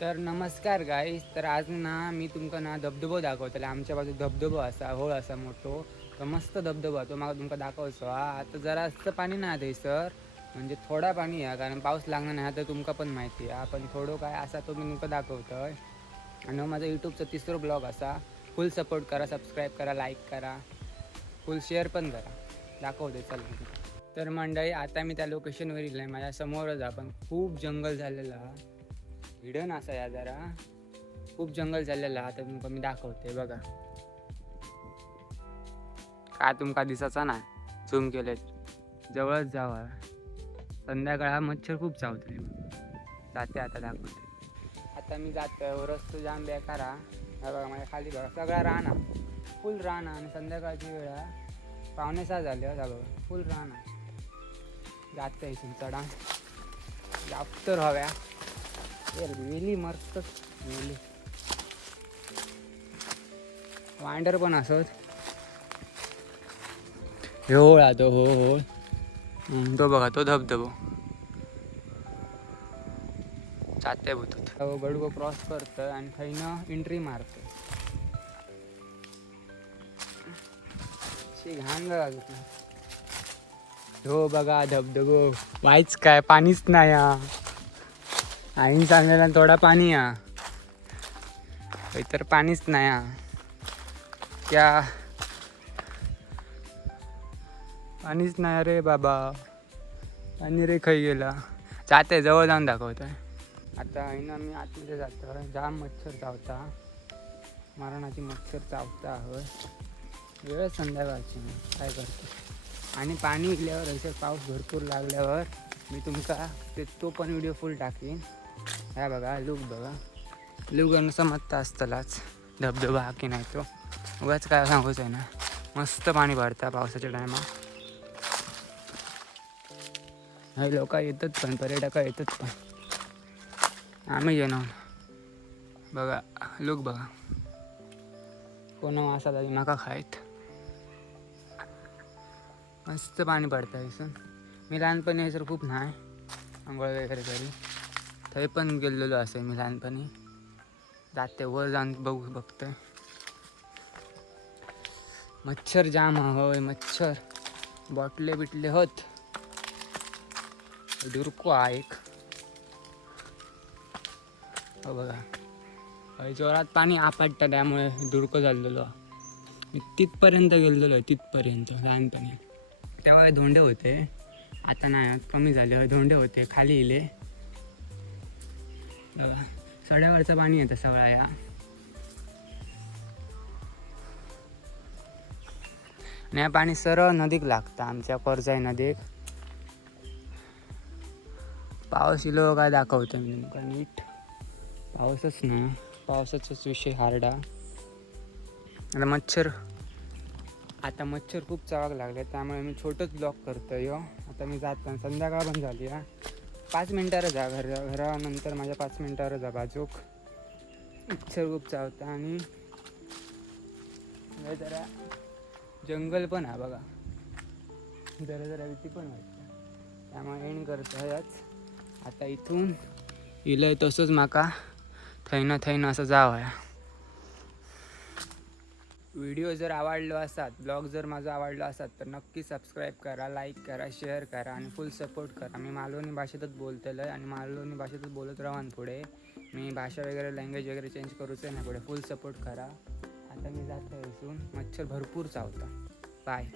तर नमस्कार गाईस. तर आज ना मी तुमका ना धबधबो दाखवतले. आमच्या बाजू धबधबो असा होळ असा मोठो. तर मस्त धबधबो तो मला तुमका दाखवतो. आता जरा असं पाणी नाही थंयसर, म्हणजे थोडा पाणी आहे कारण पाऊस लागणार नाही. आता तुमका पण माहिती आहे, पण थोडं काय असा तो मी तुमका दाखवतोय. आणि माझा यूट्यूबचा तिसरा ब्लॉग असा. फुल सपोर्ट करा, सबस्क्राईब करा, लाईक करा, फुल शेअर पण करा. दाखवते चल. तर मंडळी आता मी त्या लोकेशनवर येईल आहे. माझ्या समोरच आपण खूप जंगल झालेला हिडन असा या जरा खूप जंगल झालेला. आता तुमका मी दाखवते बघा. काय तुमका दिसाचा ना झूम केले जवळच जावा. संध्याकाळ मच्छर खूप चावतले. जाते आता दाखवते. आता मी जातोय. रस्तो जाम बेकारा. हा बघा माझ्या खाली बघा सगळा राहणा फुल राहणा. आणि संध्याकाळची वेळ आहे, 5:45 झाले झालो. फुल राहणा जातं इथून चढा जास्त हव्या. वेली मस्त वेली वांडर पण असत. होळ तो हो तो बघा तो धबधबो जाते भूत बडगो क्रॉस करतोय आणि थैनं एंट्री मारतोय. घाण बघा तिथं. हो बघा धबधबो वाईच काय पाणीच नाही. आईन सांगायला थोडा पाणी तर पाणीच नाही. क्या पाणीच नाही रे बाबा. पाणी रे खाई गेला. जाते जवळ जाऊन दाखवतोय. आता आहे ना मी आतमध्ये जातो. जाम मच्छर चावता, मरणाची मच्छर चावता. वेळ संध्याकाळची काय करतो. आणि पाणी इल्यावर असे पाऊस भरपूर लागल्यावर मी तुमका तो पण व्हिडिओ फुल टाकीन. ह्या बघा लूक बघा. लूक समजता असतलाच धबधबा हा की नाही तो उगाच काय सांगूच आहे ना. मस्त पाणी भरता पावसाच्या टायमात. हे लोक येतात पण पर्यटक येतात पण आम्ही येणार बघा. लोक बघा कोण असा तरी नका खायत. मस्त पाणी पडतं इथून. मी लहानपणी सर खूप नाही आंघोळ वगैरे करी थंय पण गेलेलो असेल मी लहानपणी. जाते वर जाऊन बघतोय. मच्छर जाम होय मच्छर. बॉटले बिटले होत. दुरको एक हो बघा. जोरात पाणी आपटतं त्यामुळे दुरको झालेलो. मी तिथपर्यंत गेलेलो आहे तिथपर्यंत लहानपणी. तेव्हा धोंडे होते, आता नाही कमी झाले. धोंडे होते खाली इले बघा. सड्यावरचं पाणी येतं सगळा या. आणि हे पाणी सरळ नदीक लागतं आमच्या कोरजाई नदीक. पाऊस इलो काय दाखवतो मी तुमका नीट. पाऊसच ना पावसाचाच विषय हार्डा. आता मच्छर खूप चावाक लागले त्यामुळे मी छोटंच ब्लॉक करतोय. आता मी जातो. संध्याकाळ पण झाली 5 मिनिटावर जा घरानंतर माझ्या 5 मिनिटावर जा बाजूक. मच्छर खूप चावता आणि जरा जंगल पण आहे बघा. जरा भीती पण वाटतं त्यामुळे एंड करतो याच. आता इथून इलंय तसंच माका थैना असं जावं. व्हिडिओ जर आवडलो असतात, ब्लॉग जर माझा आवडला असतात तर नक्की सबस्क्राईब करा, लाईक करा, शेअर करा आणि फुल सपोर्ट करा. मी मालवणी भाषेतच बोलतेलो आहे आणि मालवणी भाषेतच बोलत राहान पुढे. मी भाषा वगैरे लँग्वेज वगैरे चेंज करूच नाही पुढे. फुल सपोर्ट करा. आता मी जातो इथून. मच्छर भरपूर चावता. बाय.